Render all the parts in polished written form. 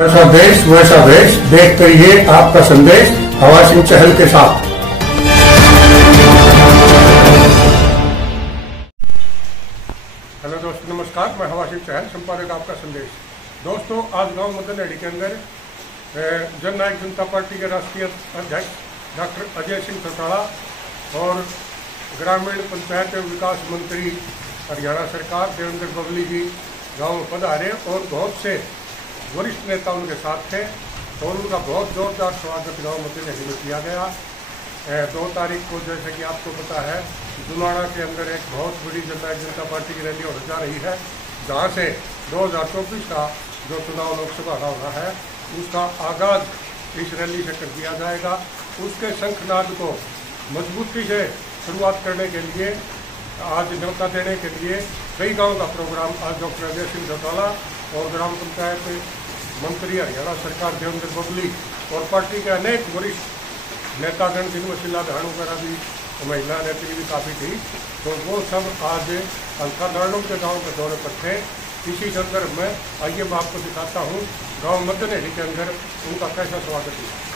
जैसा देश वैसा वेश, देखते रहिए आपका संदेश हवा सिंह चहल के साथ। हेलो दोस्तों, नमस्कार। मैं हवा सिंह चहल, संपादक आपका संदेश। दोस्तों, आज गांव मदनहेड़ी के अंदर जननायक जनता पार्टी के राष्ट्रीय अध्यक्ष डॉक्टर अजय सिंह चौटाला और ग्रामीण पंचायत एवं विकास मंत्री हरियाणा सरकार देवेंद्र बबली जी गाँव में पधारे और बहुत से वरिष्ठ नेता उनके साथ थे और उनका बहुत जोरदार स्वागत गाँव मदनहेड़ी में किया गया। 2 तारीख को, जैसे कि आपको पता है, जुनाड़ा के अंदर एक बहुत बड़ी जननायक जनता पार्टी की रैली होने जा रही है, जहाँ से 2024 का जो चुनाव लोकसभा का होना है उसका आगाज इस रैली से कर दिया जाएगा। उसके शंखनाद को मजबूती से शुरुआत करने के लिए, आज न्योता देने के लिए कई गाँव का प्रोग्राम आज डॉक्टर अजय सिंह चौटाला और ग्राम पंचायत मंत्री हरियाणा सरकार देवेंद्र बबली और पार्टी के अनेक वरिष्ठ नेतागण, जिनमें शीला बहन वगैरह भी, महिला नेत्री भी काफ़ी थी, तो वो सब आज हल्का नारनों के गांव के दौरे पर थे। इसी संदर्भ में आइए मैं आपको दिखाता हूँ गांव मदनहेड़ी के अंदर उनका कैसा स्वागत हुआ।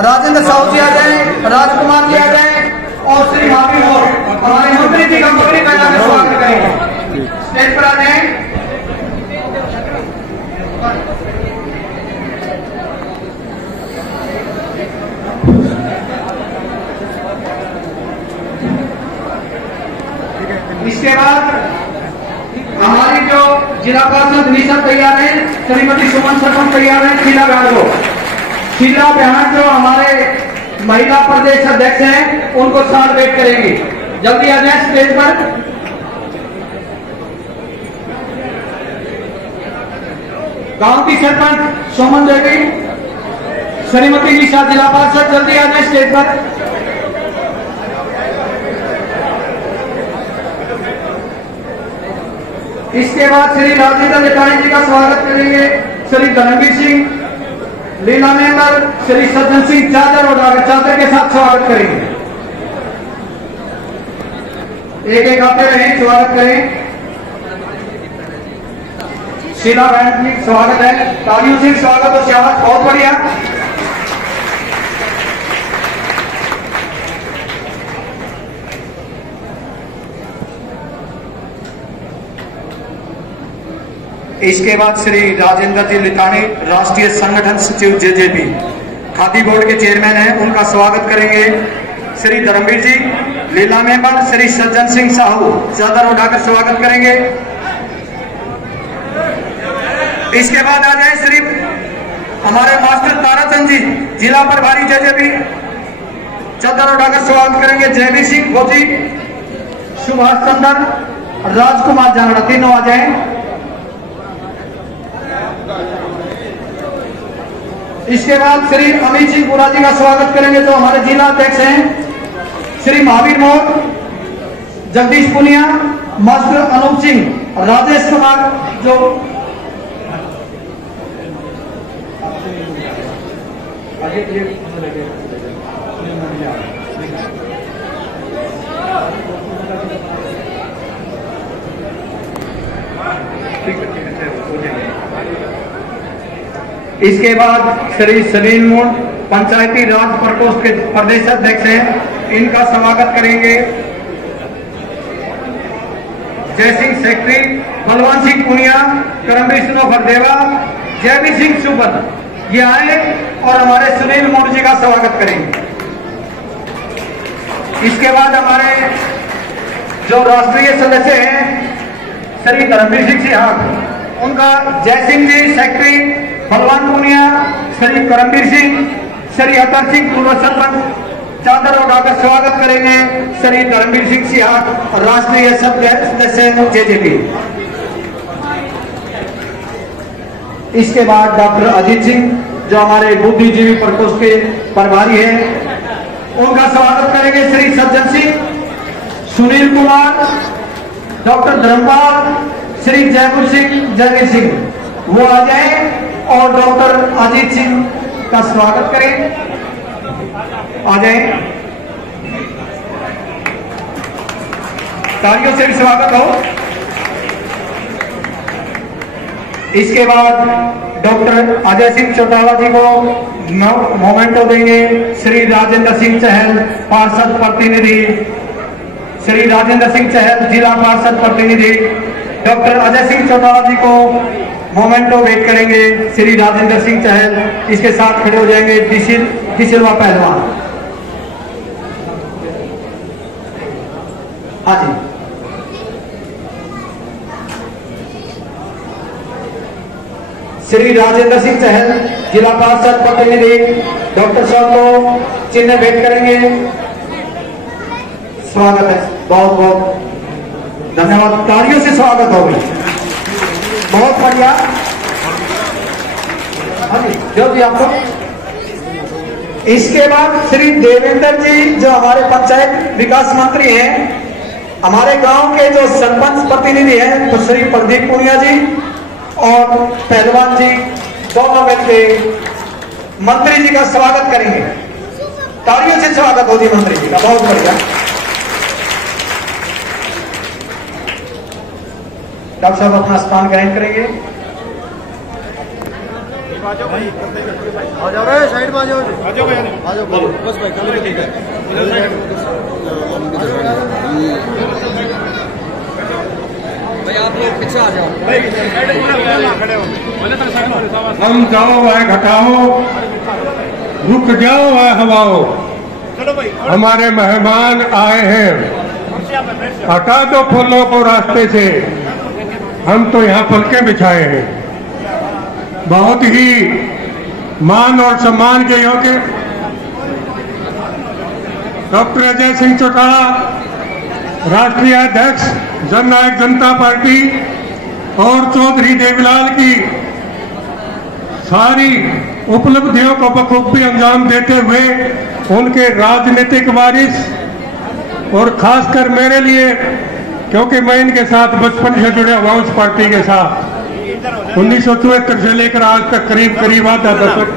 राजेंद्र साहू जी आ जाए, राजकुमार जी आ जाए और श्री महावीर मोर हमारे मंत्री जी का पगड़ी पहना कर स्वागत करेंगे। स्टेज पर आ जाए। इसके बाद हमारी जो जिला पार्षद निशा तैयार है, श्रीमती सुमन सरपंच तैयार है, शीला बहन जो हमारे महिला प्रदेश अध्यक्ष हैं उनको साथ वेट करेंगी। जल्दी आ जाए स्टेज पर। गांव की सरपंच सोमन देवी, श्रीमती निशा जिला पार्षद, जल्दी आ जाए स्टेज पर। इसके बाद श्री राजेंद्र लिटाणी जी का स्वागत करेंगे, श्री धर्मवीर सिंह लीला मेंबर, श्री सज्जन सिंह चादर और चादर के साथ स्वागत करेंगे। एक एक आते रहे, स्वागत करें। शीला बहन जी स्वागत है, तालियों से स्वागत और शाबाश, बहुत बढ़िया। इसके बाद श्री राजेंद्र जी लिटाणी, राष्ट्रीय संगठन सचिव जेजेपी, खादी बोर्ड के चेयरमैन हैं, उनका स्वागत करेंगे। श्री धर्मवीर जी लीला मेंबर, श्री सज्जन सिंह साहू चादर उठाकर स्वागत करेंगे। इसके बाद आ जाए श्री हमारे मास्टर ताराचंद जी, जिला प्रभारी जेजेपी, चादर उठाकर स्वागत करेंगे। जयवीर सिंह फौजी, सुभाष चंद्र, राजकुमार जानड़ा, तीनों आ जाए। इसके बाद श्री अमित सिंह पुरा जी का स्वागत करेंगे, जो हमारे जिला अध्यक्ष हैं। श्री महावीर मोर, जगदीश पुनिया, मास्टर अनूप सिंह, राजेश कुमार, जो इसके बाद श्री सलीम मोड़, पंचायती राज प्रकोष्ठ के प्रदेश अध्यक्ष हैं, इनका स्वागत करेंगे। जयसिंह सेक्रेटरी, बलवान सिंह पुनिया, करमवीर सिंह फरदेवा, जयवीर सिंह सुबल ये आए और हमारे सुनील मोदी जी का स्वागत करेंगे। इसके बाद हमारे जो राष्ट्रीय सदस्य हैं श्री धर्मवीर सिंह सिहाग, उनका जयसिंह जी सेक्रेटरी, बलवान पुनिया, श्री करमवीर सिंह, श्री अतर सिंह पूर्व सरपंच चादर उठाकर स्वागत करेंगे श्री धर्मवीर सिंह सिहाग, राष्ट्रीय सदस्य जेजेपी। इसके बाद डॉक्टर अजीत सिंह जो हमारे बुद्धिजीवी प्रकोष्ठ के प्रभारी हैं, उनका स्वागत करेंगे श्री सज्जन सिंह, सुनील कुमार, डॉक्टर धर्मपाल, श्री जयपुर सिंह, जयवीर सिंह वो आ जाए और डॉक्टर अजीत सिंह का स्वागत करें। आ जाए, तालियों से भी स्वागत हो। इसके बाद डॉक्टर अजय सिंह चौटाला जी को मोमेंटो देंगे श्री राजेंद्र सिंह चहल, पार्षद प्रतिनिधि, श्री राजेंद्र सिंह चहल जिला पार्षद प्रतिनिधि, डॉक्टर अजय सिंह चौटाला जी को मोमेंटो भेंट करेंगे श्री राजेंद्र सिंह चहल। इसके साथ खड़े हो जाएंगे दिशिलवा पहलवान। हाँ जी, श्री राजेंद्र सिंह चहल जिला पार्षद प्रतिनिधि, डॉक्टर साहब को चिन्ह भेंट करेंगे। स्वागत है, बहुत बहुत धन्यवाद, तालियों से स्वागत हो गई, बहुत बढ़िया। हाँ जी, जो भी आपको। इसके बाद श्री देवेंद्र जी जो हमारे पंचायत विकास मंत्री हैं, हमारे गांव के जो सरपंच प्रतिनिधि हैं तो श्री प्रदीप पुनिया जी और पहलवान जी दोनों मिलकर मंत्री जी का स्वागत करेंगे। तालियों से स्वागत हो जी मंत्री जी का, बहुत बढ़िया। डॉक्टर साहब अपना स्थान ग्रहण करेंगे। आ जाओ रे, साइड में आ जाओ, आ जाओ बस भाई, कल ठीक है। भाई आप लोग पीछे आ जाओ, हम जाओ वह घटाओ, रुक जाओ वह हवाओ, हमारे मेहमान आए हैं, हटा दो फूलों को रास्ते से, हम तो यहाँ पलकें बिछाए हैं। बहुत ही मान और सम्मान के योग्य डॉक्टर अजय सिंह चौटाला, राष्ट्रीय अध्यक्ष जननायक जनता पार्टी, और चौधरी देवीलाल की सारी उपलब्धियों को बखूबी अंजाम देते हुए उनके राजनीतिक वारिस, और खासकर मेरे लिए क्योंकि मैं इनके साथ बचपन से जुड़ा हुआ उस पार्टी के साथ 1974 से लेकर आज तक करीब आधा दशक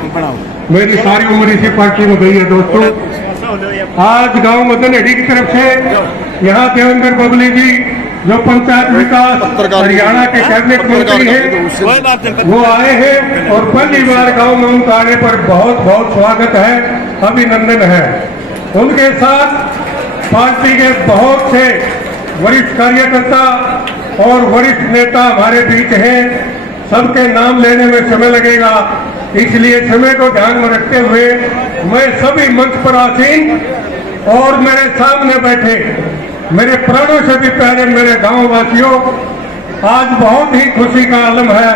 मेरी सारी उम्र इसी पार्टी में गई है। दोस्तों, आज गांव मदनहेड़ी की तरफ से यहाँ देवेंद्र बबली जी जो पंचायत विकास हरियाणा के कैबिनेट मंत्री हैं वो आए हैं और पहली बार गांव में उनका आने पर बहुत बहुत स्वागत है, अभिनंदन है। उनके साथ पार्टी के बहुत से वरिष्ठ कार्यकर्ता और वरिष्ठ नेता हमारे बीच हैं। सबके नाम लेने में समय लगेगा, इसलिए समय को ध्यान में रखते हुए मैं सभी मंच पर आसीन और मेरे सामने बैठे मेरे प्राणों से भी पहले मेरे गांव वासियों, आज बहुत ही खुशी का आलम है,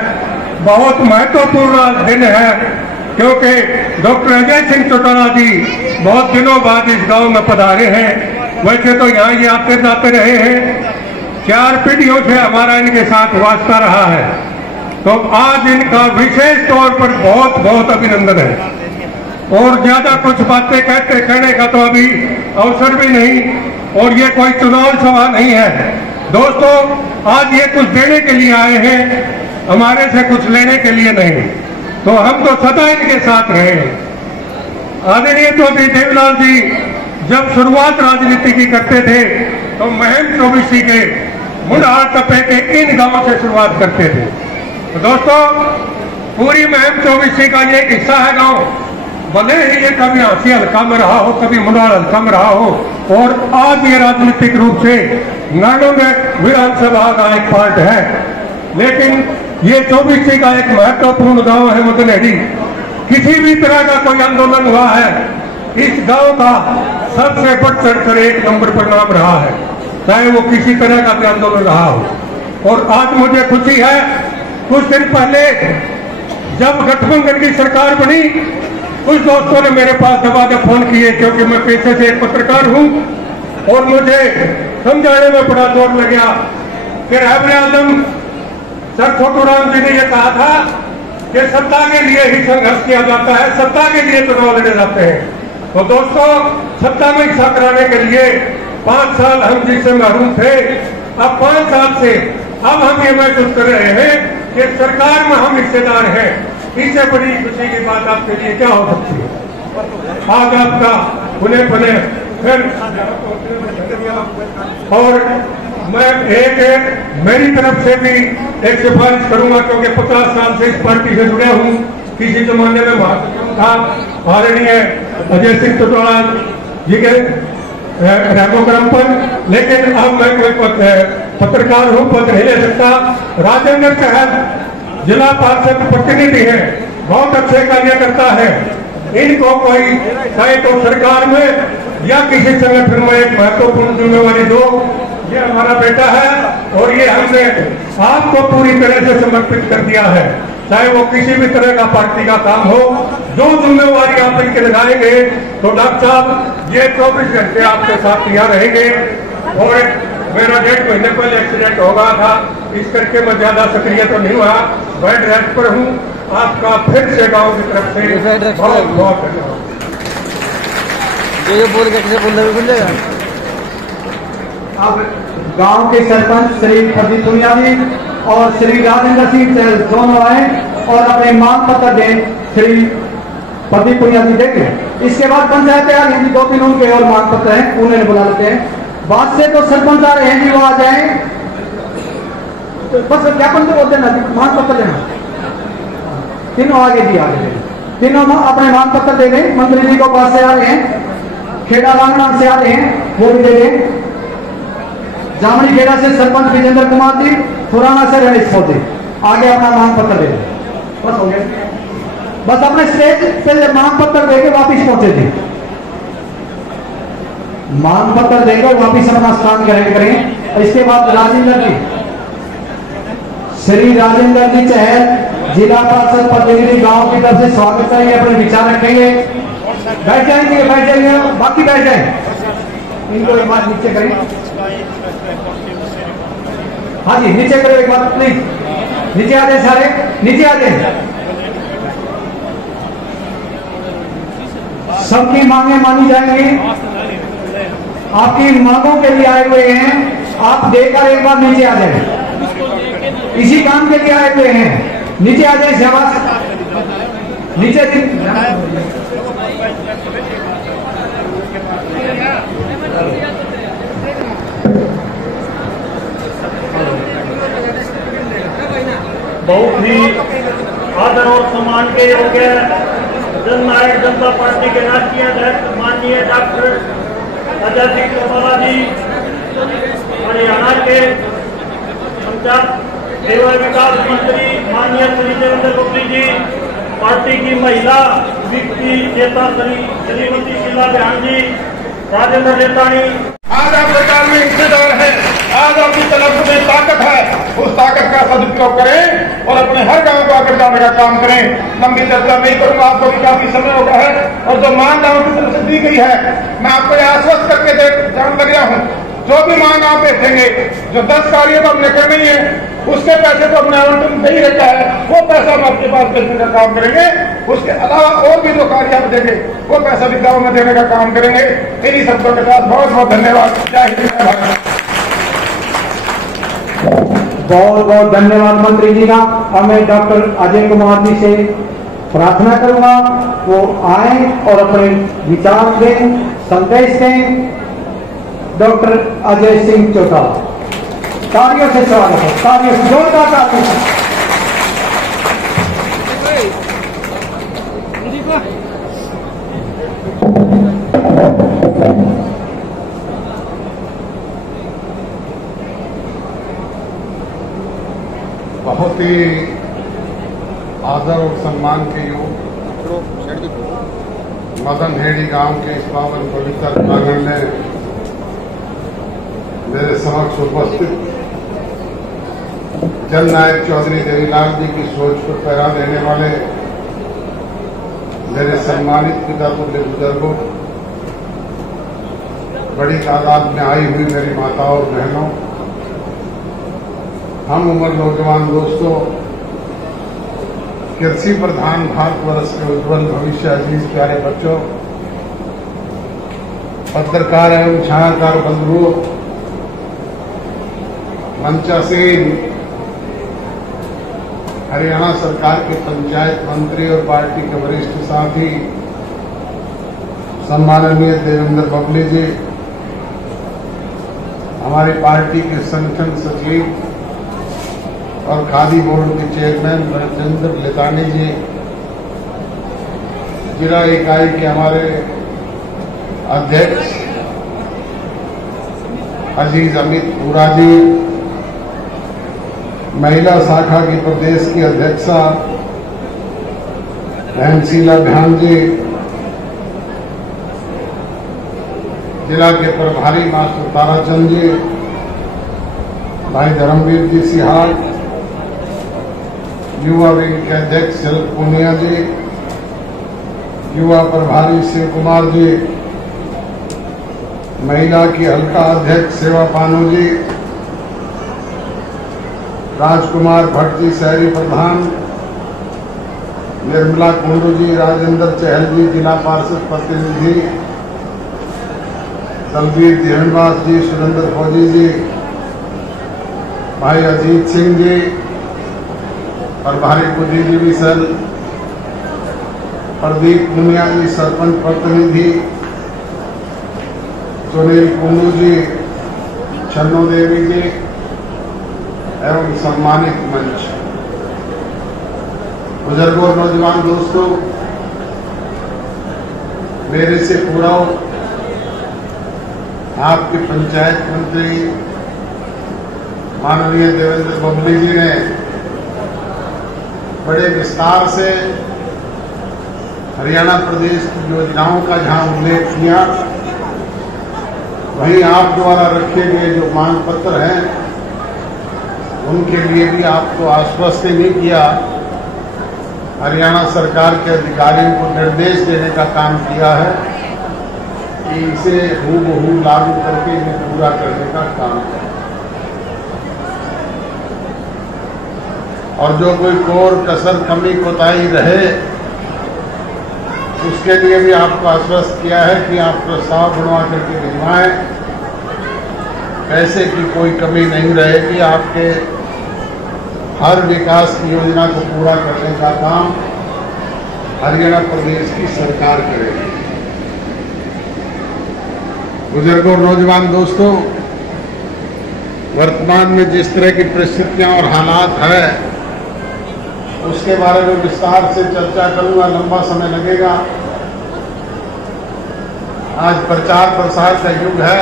बहुत महत्वपूर्ण दिन है, क्योंकि डॉक्टर अजय सिंह चौटाला जी बहुत दिनों बाद इस गांव में पधारे हैं। वैसे तो यहाँ ये आते जाते रहे हैं, 4 पीढ़ियों से हमारा इनके साथ वास्ता रहा है, तो आज इनका विशेष तौर पर बहुत बहुत अभिनंदन है। और ज्यादा कुछ बातें कहने का तो अभी अवसर भी नहीं, और ये कोई चुनाव सभा नहीं है। दोस्तों, आज ये कुछ देने के लिए आए हैं, हमारे से कुछ लेने के लिए नहीं, तो हम तो सदा इनके साथ रहे हैं। आदरणीय चौधरी देवीलाल जी जब शुरुआत राजनीति की करते थे तो महम चौबीसी के मुंडार तपे के इन गांवों से शुरुआत करते थे। तो दोस्तों, पूरी महम चौबीसी का ये हिस्सा है गांव भले ही ये कभी हंसी हल्का में रहा हो, कभी मनोहर हल्का में रहा हो, और आज ये राजनीतिक रूप से नाडो में विधानसभा का एक पार्ट है, लेकिन ये 24 का एक महत्वपूर्ण गांव है मदनहेड़ी। किसी भी तरह का कोई आंदोलन हुआ है, इस गांव का सबसे बढ़ चढ़कर 1 नंबर पर नाम रहा है, चाहे वो किसी तरह का भी आंदोलन रहा हो। और आज मुझे खुशी है, कुछ दिन पहले जब गठबंधन की सरकार बनी, कुछ दोस्तों ने मेरे पास दबा फोन किए, क्योंकि मैं पेशे से एक पत्रकार हूं, और मुझे समझाने में बड़ा जोर लग गया कि रहबर आजम सर छोटूराम जी ने यह कहा था कि सत्ता के लिए ही संघर्ष किया जाता है, सत्ता के लिए चुनाव लड़े जाते हैं। तो दोस्तों, सत्ता में हिस्सा कराने के लिए 5 साल हम जिससे महरूम थे, अब 5 साल से अब हम ये महसूस कर रहे हैं कि सरकार में हम हिस्सेदार हैं। इससे बड़ी खुशी की बात आपके लिए क्या हो सकती है? आज आपका पुनः फिर, और मैं मेरी तरफ से भी एक सिफारिश करूंगा, क्योंकि 50 साल से इस पार्टी से जुड़े हूं। किसी जमाने में था आदरणीय अजय सिंह टोटाला जी के रेमोग्राम पर, लेकिन अब मैं कोई पत्रकार हूं, पद नहीं ले सकता। राजेंद्र चहल जिला पार्षद प्रतिनिधि है, बहुत अच्छे कार्य करता है। इनको कोई चाहे तो सरकार में या किसी संगठन में एक महत्वपूर्ण जिम्मेवारी दो। ये हमारा बेटा है और ये हमने आपको पूरी तरह से समर्पित कर दिया है, चाहे वो किसी भी तरह का पार्टी का काम हो। जो जिम्मेवारी आप इनके लगाएंगे तो डॉक्टर साहब ये 24 घंटे आपके साथ यहाँ रहेंगे। और मेरा 1.5 महीने पहले एक्सीडेंट हो गया था, इस करके मैं ज्यादा सक्रिय तो नहीं हुआ, बेड रेस्ट पर हूँ। आपका फिर से गांव की तरफ से बहुत बहुत धन्यवाद। बोल जाएगा। अब गांव के सरपंच श्री प्रदीप पुनिया जी और श्री राजेंद्र सिंह चहल दोनों आए और अपने मांग पत्र दें। श्री प्रदीप पुनिया जी देखें। इसके बाद पंचायत तैयार हैं जी, 2-3 उनके और मांग पत्र हैं, उन्हें बुला लेते हैं। बाद से तो सरपंच आ रहे हैं जी, वो आ जाए। तो बस ज्ञापन तो बोलते ना, मांग पत्र देना। तीनों आगे जी, आगे तीनों अपने मांग पत्र दे दें। मंत्री जी को पास से आ रहे हैं, खेड़ा रांगना से आ रहे हैं, वो भी दे दें। जामनी खेड़ा से सरपंच विजेंद्र कुमार जी, पुराना से रमेश फौजी आगे अपना मांग पत्र दे दें। बस हो गया। बस अपने स्टेज पे मांग पत्र देके वापिस पहुंचे थे। मांग पत्र देकर वापिस अपना स्थान ग्रहण करें। इसके बाद राजेंद्र जी, श्री राजेंद्र जी चहल जिला पार्षद प्रतिनिधि गांव की तरफ से स्वागत करेंगे, अपने विचार रखेंगे। बैठ जाएंगे, बैठ जाएंगे, बाकी बैठ जाए। इनको एक बार नीचे करें। हाँ जी, नीचे करो एक बार प्लीज। नीचे आ जाए सारे, नीचे आ जाए। सबकी मांगे मानी जाएंगी। आपकी मांगों के लिए आए हुए हैं, आप देकर एक बार नीचे आ जाए। इसी काम के लिए आए हुए हैं, नीचे आ जाए। शाबाश, नीचे बहुत ही आदर और सम्मान के योग्य जननायक जनता पार्टी के राष्ट्रीय अध्यक्ष माननीय डॉक्टर अजय सिंह टोटाला जी, हरियाणा के पंचायत एवं विकास मंत्री माननीय श्री देवेंद्र गोपी जी, पार्टी की महिला वित्तीय नेता श्रीमती शीला बयान जी, राजेंद्र नेतानी। आज आप सरकार में हिस्सेदार है, आज आपकी तरफ में ताकत है, उस ताकत का सदुपयोग करें और अपने हर गांव को आकर जाने का काम करें। लंबी चर्चा नहीं करूंगा, आपको भी काफी समय हो गया है और जो मांग गांव की तरफ से दी गई है, मैं आपको यह आश्वस्त करके जान लग गया हूँ, जो भी मांग आप देखेंगे, जो 10 कार्य तो हमने करने ही है, उसके पैसे तो हमने आवंटन दे ही रखा है, वो पैसा हम आपके पास भेजने का काम करेंगे। उसके अलावा और भी जो कार्य आप देंगे, वो पैसा भी गाँव में देने का काम करेंगे। इन्हीं शब्दों के साथ बहुत बहुत धन्यवाद। जय हिंद, जय भारत। बहुत बहुत धन्यवाद मंत्री जी का। और मैं डॉक्टर अजय कुमार जी से प्रार्थना करूंगा वो आए और अपने विचार दें, संदेश दें। डॉक्टर अजय सिंह टोटाला, तालियों से स्वागत है, तालियों से जोरदार तालियों से। बहुत ही आदर और सम्मान के योग मदनहेड़ी गांव के इस पावन पवित्र प्रांगण में मेरे समक्ष उपस्थित जननायक चौधरी देवीलाल जी की सोच को पहरा देने वाले मेरे सम्मानित पिता तुल्य बुजुर्गों, बड़ी तादाद में आई हुई मेरी माताओं और बहनों, हम उम्र नौजवान दोस्तों, कृषि प्रधान भारतवर्ष के उज्जवल भविष्य, अजीज प्यारे बच्चों, पत्रकार एवं छायाकार बंधुओं, मंचासीन हरियाणा सरकार के पंचायत मंत्री और पार्टी के वरिष्ठ साथी सम्माननीय देवेंद्र बबली जी, हमारी पार्टी के संगठन सचिव और खादी बोर्ड के चेयरमैन राजेंद्र लेतानी जी, जिला इकाई के हमारे अध्यक्ष अजीज अमित पूरा जी, महिला शाखा की प्रदेश की अध्यक्षा बहन शीला ध्यान जी, जिला के प्रभारी मास्टर ताराचंद जी, भाई धर्मवीर जी सिहाग, युवा विंग के अध्यक्ष शरद पूनिया जी, युवा प्रभारी शिव कुमार जी, महिला की हल्का अध्यक्ष सेवा पानू जी, राजकुमार भट्ट जी शहरी प्रधान, निर्मला कुंडू जी, राजेंद्र चहल जी जिला पार्षद प्रतिनिधि, दलवीर देहनवास जी, सुरेंद्र फौजी जी, भाई अजीत सिंह जी, प्रभारी बुद्धिजीवी सेल, प्रदीप मुनिया जी सरपंच प्रतिनिधि, सुनील कुंडू जी, छन्नू देवी जी एवं सम्मानित मंच, बुजुर्गों और नौजवान दोस्तों, मेरे से पूरा आपके पंचायत मंत्री माननीय देवेंद्र बबली जी ने बड़े विस्तार से हरियाणा प्रदेश की योजनाओं का जहां उल्लेख किया, वहीं आप द्वारा रखे गए जो मांग पत्र हैं उनके लिए भी आपको आश्वस्त नहीं किया, हरियाणा सरकार के अधिकारियों को निर्देश देने का काम किया है कि इसे हूबहू लागू करके इन्हें पूरा करने का काम करें। और जो कोई कोर कसर कमी कोताही रहे उसके लिए भी आपको आश्वस्त किया है कि आप प्रस्ताव बनवा करके भिजवाएं, पैसे की कोई कमी नहीं रहेगी, आपके हर विकास की योजना को पूरा करने का काम हरियाणा प्रदेश की सरकार करेगी। बुजुर्गों और नौजवान दोस्तों, वर्तमान में जिस तरह की परिस्थितियां और हालात है उसके बारे में विस्तार से चर्चा करूंगा, लंबा समय लगेगा। आज प्रचार प्रसार का युग है,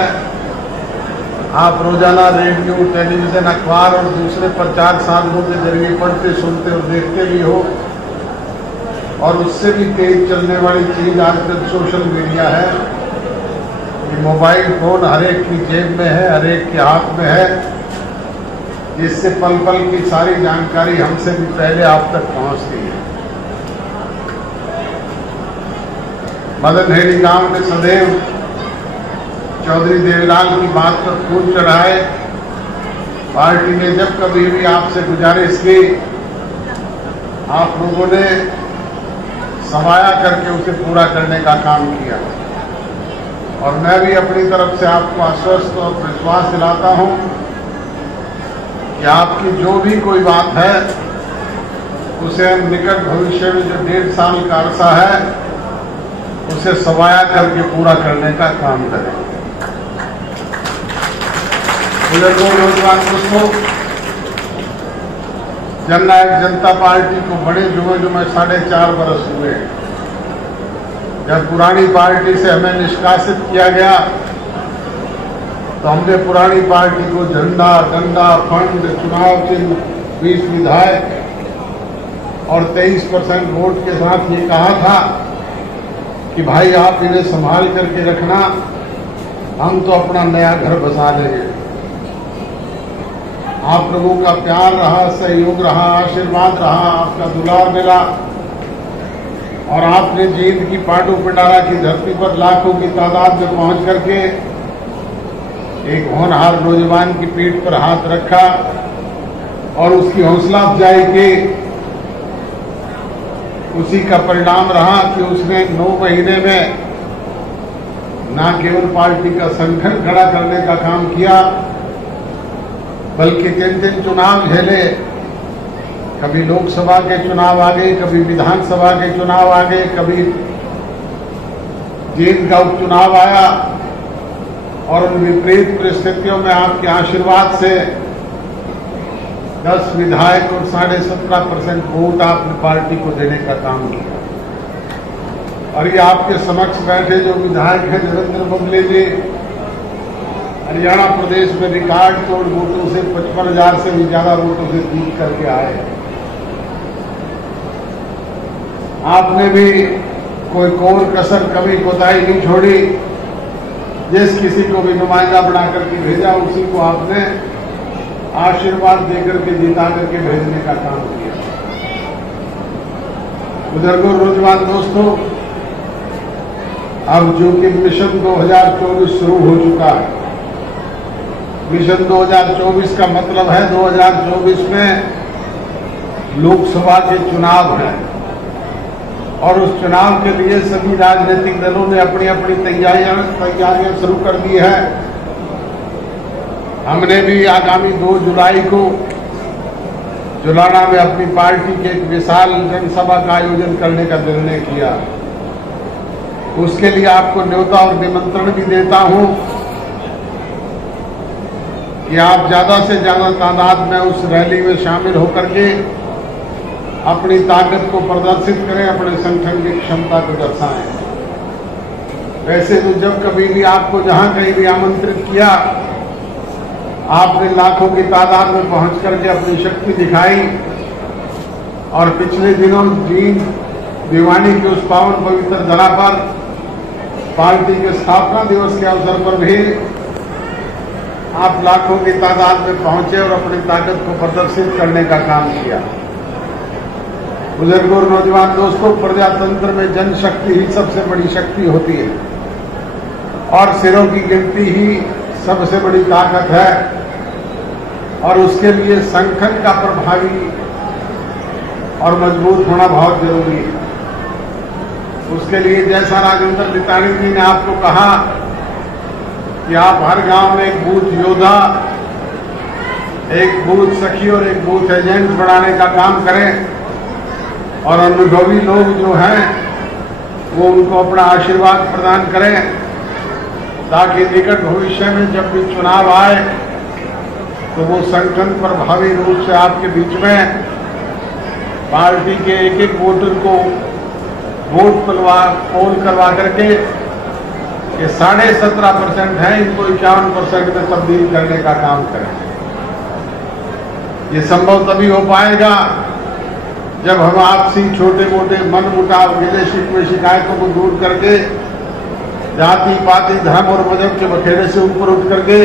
आप रोजाना रेडियो, टेलीविजन, अखबार और दूसरे प्रचार साधनों के जरिए पढ़ते, सुनते और देखते भी हो, और उससे भी तेज चलने वाली चीज आजकल सोशल मीडिया है। ये मोबाइल फोन हर एक की जेब में है, हर एक के हाथ में है, जिससे पल पल की सारी जानकारी हमसे भी पहले आप तक पहुंचती है। मदनहेड़ी गांव में सदैव चौधरी देवीलाल की बात पर फूल चढ़ाए, पार्टी ने जब कभी भी आपसे गुजारिश की, आप लोगों ने समाया करके उसे पूरा करने का काम किया। और मैं भी अपनी तरफ से आपको आश्वस्त और विश्वास दिलाता हूं कि आपकी जो भी कोई बात है उसे हम निकट भविष्य में जो 1.5 साल का अरसा है उसे समाया करके पूरा करने का काम करेंगे। बुजुर्गों, नौजवान दोस्तों, जननायक जनता पार्टी को बड़े जुमे 4.5 बरस हुए। जब पुरानी पार्टी से हमें निष्कासित किया गया तो हमने पुरानी पार्टी को झंडा, डंडा, फंड, चुनाव चिन्ह 20 विधायक और 23% वोट के साथ ये कहा था कि भाई आप इन्हें संभाल करके रखना, हम तो अपना नया घर बसा लेंगे। आप लोगों का प्यार रहा, सहयोग रहा, आशीर्वाद रहा, आपका दुलार मिला और आपने जींद की पाटू पिंडारा की धरती पर लाखों की तादाद में पहुंच करके एक होनहार नौजवान की पीठ पर हाथ रखा और उसकी हौसला अफजाई की। उसी का परिणाम रहा कि उसने 9 महीने में न केवल पार्टी का संगठन खड़ा करने का काम किया, बल्कि 3 चुनाव झेले। कभी लोकसभा के चुनाव आ गए, कभी विधानसभा के चुनाव आ गए, कभी जींद का उपचुनाव आया और उन विपरीत परिस्थितियों में आपके आशीर्वाद से 10 विधायक और 17.5% वोट आपने पार्टी को देने का काम किया। और ये आपके समक्ष बैठे जो विधायक हैं नरेंद्र बबली जी, हरियाणा प्रदेश में रिकॉर्ड तोड़ वोटों से 55,000 से भी ज्यादा वोटों से जीत करके आए। आपने भी कोई कोर कसर कभी कोताही नहीं छोड़ी। जिस किसी को भी नुमाइंदा बना करके भेजा उसी को आपने आशीर्वाद देकर के जिता करके भेजने का काम किया। बुजुर्गों, नौजवान दोस्तों, अब जो कि मिशन 2024 शुरू हो चुका है। मिशन 2024 का मतलब है 2024 में लोकसभा के चुनाव हैं और उस चुनाव के लिए सभी राजनीतिक दलों ने अपनी अपनी तैयारियां शुरू कर दी है। हमने भी आगामी 2 जुलाई को जुलाना में अपनी पार्टी के एक विशाल जनसभा का आयोजन करने का निर्णय किया। उसके लिए आपको न्योता और निमंत्रण भी देता हूं कि आप ज्यादा से ज्यादा तादाद में उस रैली में शामिल होकर के अपनी ताकत को प्रदर्शित करें, अपने संगठन की क्षमता को दर्शाएं। वैसे तो जब कभी भी आपको जहां कहीं भी आमंत्रित किया, आपने लाखों की तादाद में पहुंच करके अपनी शक्ति दिखाई। और पिछले दिनों जींद भिवानी की उस पावन पवित्र धरा पर पार्टी के स्थापना दिवस के अवसर पर भी आप लाखों की तादाद में पहुंचे और अपनी ताकत को प्रदर्शित करने का काम किया। बुजुर्गों और नौजवान दोस्तों, प्रजातंत्र में जनशक्ति ही सबसे बड़ी शक्ति होती है और सिरों की गिनती ही सबसे बड़ी ताकत है। और उसके लिए संगठन का प्रभावी और मजबूत होना बहुत जरूरी है। उसके लिए जैसा राजेंद्र लितानी जी ने आपको कहा कि आप हर गांव में एक बूथ योद्धा, एक बूथ सखी और एक बूथ एजेंट बनाने का काम करें और अनुभवी लोग जो हैं वो उनको अपना आशीर्वाद प्रदान करें, ताकि निकट भविष्य में जब भी चुनाव आए तो वो संगठन प्रभावी रूप से आपके बीच में पार्टी के एक एक वोटर को वोट पोल करवा करके ये 17.5% है, इनको 51% में तब्दील करने का काम करें। ये संभव तभी हो पाएगा जब हम आपसी छोटे मोटे मन मुटाव, गिले शिकवे, शिकायतों को दूर करके जाति पाति धर्म और मजहब के बखेरे से ऊपर उठ करके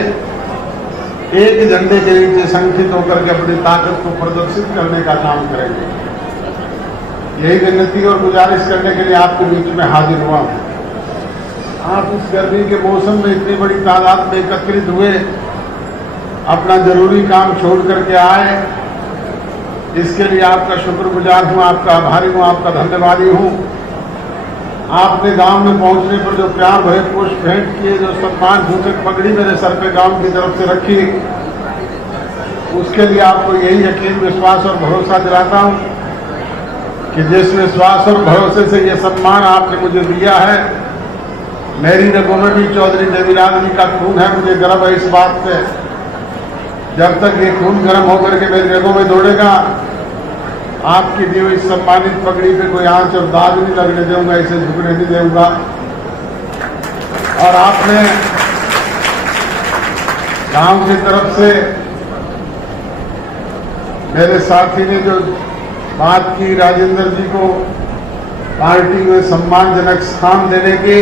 एक झंडे के नीचे संगठित होकर के अपनी ताकत को प्रदर्शित करने का काम करेंगे। यही विनती और गुजारिश करने के लिए आपके बीच में हाजिर हुआ हूं। आप इस गर्मी के मौसम में इतनी बड़ी तादाद में एकत्रित हुए, अपना जरूरी काम छोड़ करके आए, इसके लिए आपका शुक्रगुजार हूं, आपका आभारी हूं, आपका धन्यवादी हूं। आपने गांव में पहुंचने पर जो प्यार भरे पुष्प भेंट किए, जो सम्मान सूचक पगड़ी मेरे सर पे गांव की तरफ से रखी, उसके लिए आपको यही यकीन, विश्वास और भरोसा दिलाता हूं कि जिस विश्वास और भरोसे से ये सम्मान आपने मुझे दिया है, मेरी रगों में भी चौधरी देवीलाल जी का खून है। मुझे गर्व है इस बात पे। जब तक ये खून गर्म होकर के मेरी रगों में दौड़ेगा, आपकी दी हुई सम्मानित पगड़ी पे कोई आंच और दाग नहीं लगने दूंगा, इसे झुकने नहीं दूंगा। और आपने गांव की तरफ से मेरे साथी ने जो बात की राजेंद्र जी को पार्टी में सम्मानजनक स्थान देने की,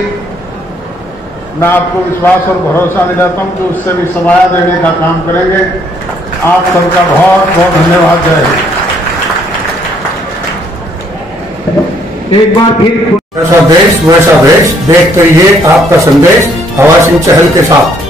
मैं आपको विश्वास और भरोसा दिलाता हूं कि उससे भी समाया देने का काम करेंगे। आप सबका बहुत बहुत धन्यवाद। जय हिंद। एक बार फिर जैसा देश वैसा भेष, देखते रहिए आपका संदेश हवा सिंह चहल के साथ।